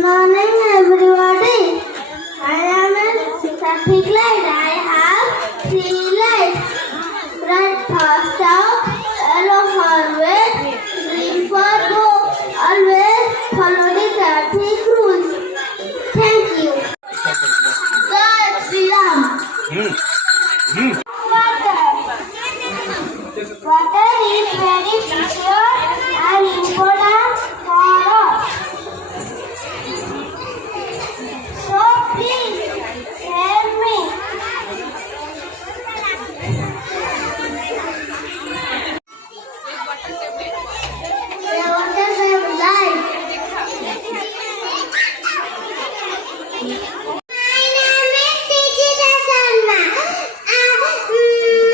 morning, everybody. I am a traffic light. I have 3 lights. Red for stop, yellow for wait, green for go. Always follow the traffic rules. Thank you. God Sri Ram. Water is very precious and important for us. So please help me. The water save life. My name is Sijita Sharma.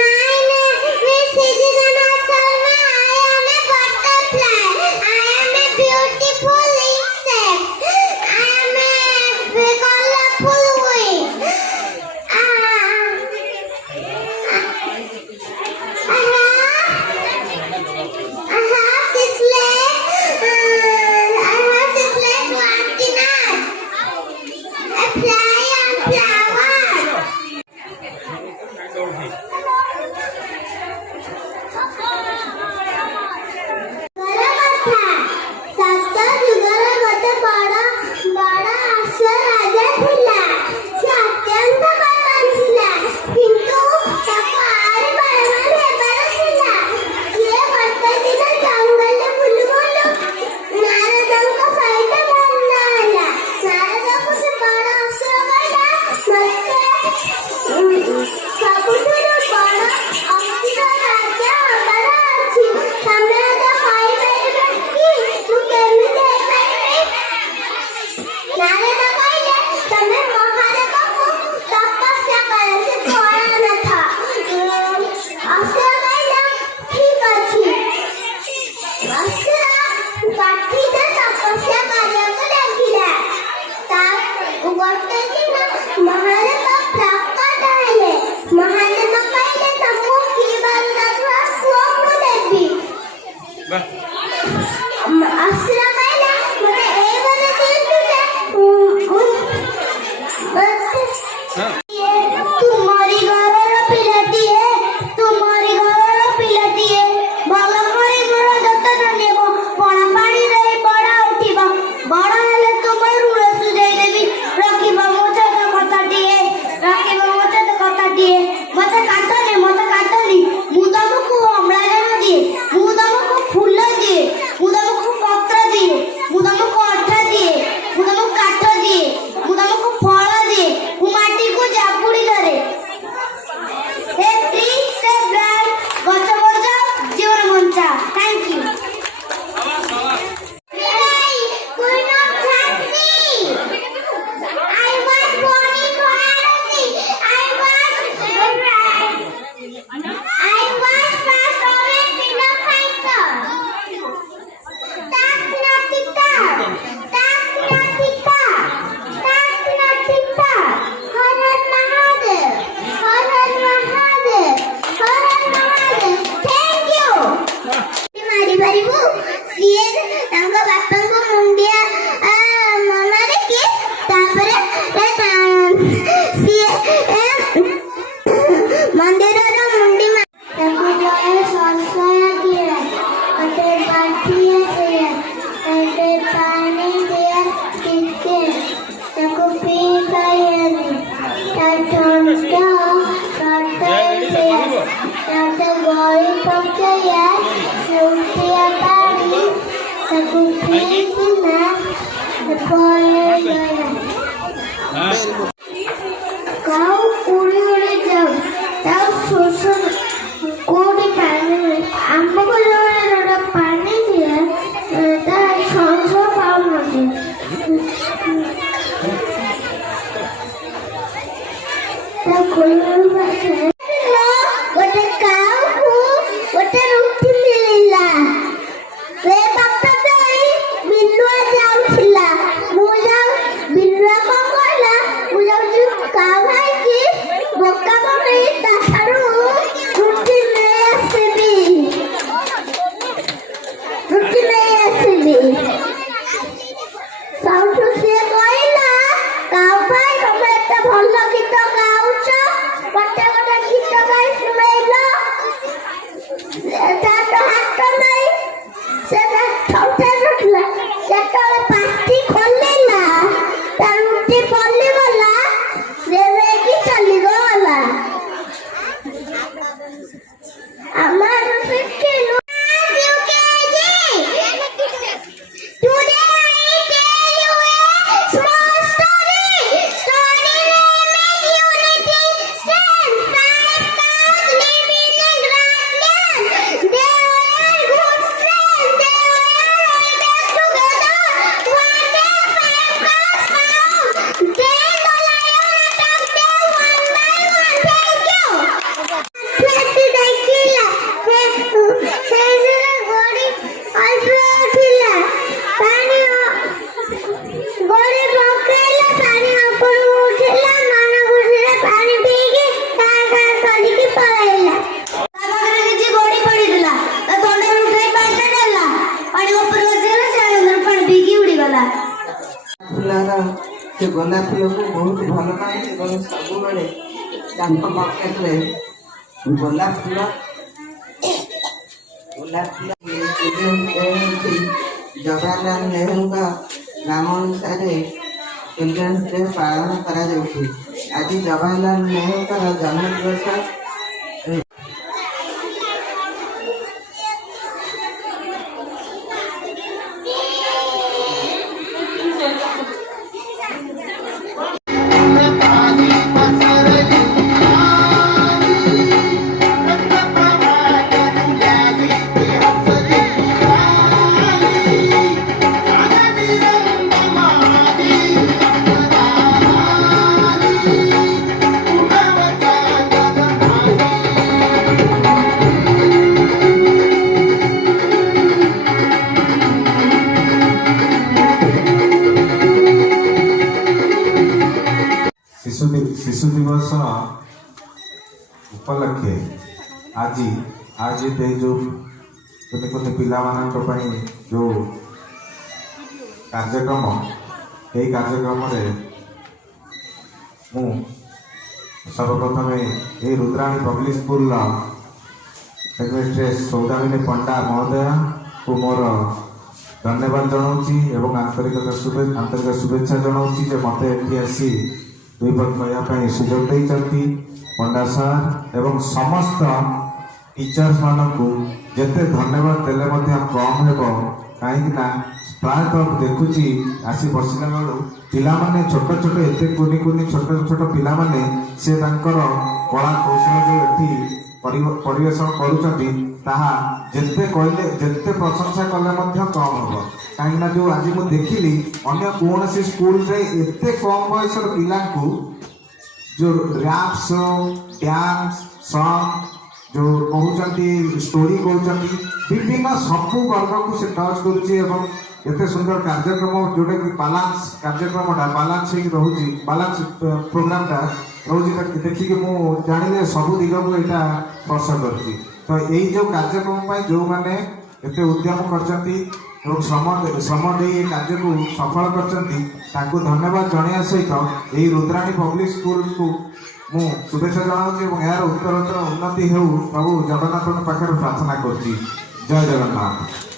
My name is Sijita Sharma. I am a butterfly. I am a beautiful insect. I am a colorful wing. I have this leg. I have this leg to antennas. I fly on flowers. गरगथा सात जुगर गत बड़ा अक्षर राजा थिला से अत्यंत बलवान थिला किंतु ताको आरे बलवान हेबार थिला से गत दिन जंगल बुलु बुलु नारदंक सहित बंदा होला नारदको से बड़ा अक्षर कहला मते सबुठुरु बड़ा अक्षर राजा हबार अछि तमे तो कहबे कि तू केमिते हेबे नारद कहले तमे महादेव को तपस्या करे से फल न था अक्षर कहला ठीक अछि अक्षर काठी से तपस्या करे को लागिला ता गोटे दिन महादेव प्रकट हेले महादेव कहले तमको की बंदा स्वप्न देबी अक्षर कहला मते ए बने तुम्हारी घरर पिलाटी है तुम्हारी घरर पिलाटी है भल करे मोर जतन नेबो पणा पानी रे बड़ा उठिबा बड़ा हेले तुम ऋण सुझाई देबी रखिबा मोचत कथाटिए रखिबा मोचत कथाटिए मते काटनी मु तमको अम्लजान दिए मु तमको फूल दिए मु तमको पत्र दिए मु तमको अठा दिए मु तमको काठ दिए मु तमको फल दिए मु माटी को जापुड़ी धरे हे ट्री से ब्रांड गछ बचा जीवन बंचा थैंक यू South ସେ ଗୋଲାପ ଫୁଲକୁ ବହୁତ ଭଲ ପାଏ ଏବଂ ସବୁବେଳେ ତାଙ୍କ ପକେଟରେ ଗୋଲାପ ଫୁଲ ହେଉଛି ଜବାହରଲାଲ ନେହେରୁଙ୍କ ନାମ ଅନୁସାରେ ଚିଲଡ୍ରେନ୍ସ ଡେ ପାଳନ କରାଯାଉଛି। ଆଜି ଜବାହରଲାଲ ନେହେରୁଙ୍କର ଜନ୍ମଦିବସ। शिशु दिवस उपलक्षे आज जो कुछ कुछ पाई जो कार्यक्रम यही कार्यक्रम सर्वप्रथम ये Rudrani public school secretary Saudamini Panda महोदय को मोर धन्यवाद जनाऊँ आंतरिक शुभेच्छा जनाऊँ मत ये आसी दुई पद कहवाई सुजोग देती पंडा सार एवं समस्त टीचर्स मानू जिते धन्यवाद देले कम हे कहीं प्रायतः देखुची आसी बसला बेलू पिलाने छोट छोट एत कुनि कुनि छोट छोट पिलाने से कला कौशल जो एटी परिवेशन करुँचे जिते कहले जिते प्रशंसा कले कम हम कहीं जो आज मुझे देखिली अन्य कौन सी स्कूल रे एते कम बयस पिला जो रैप शो डांस सॉन्ग जो कहते स्टोरी कहते विभिन्न सबू वर्ग को से टच करुँचे एते सुंदर कार्यक्रम जोटा कि बालांस कार्यक्रमटा बालांस रोचे बालांस प्रोग्रामटा रोचे देखिए मुझे जाने सबू दिग को यहाँ स्पर्श कर तो यही जो कार्यक्रम जो मैंने एते उद्यम कर श्रम दे कार्य को सफल कर धन्यवाद जनाया सहित यही रुद्राणी पब्लिक स्कूल को मु शुभेच्छा जनाऊँ यार उत्तरोत्तर उन्नति हो प्रभु जगन्नाथ पाखे प्रार्थना कर जय जगन्नाथ।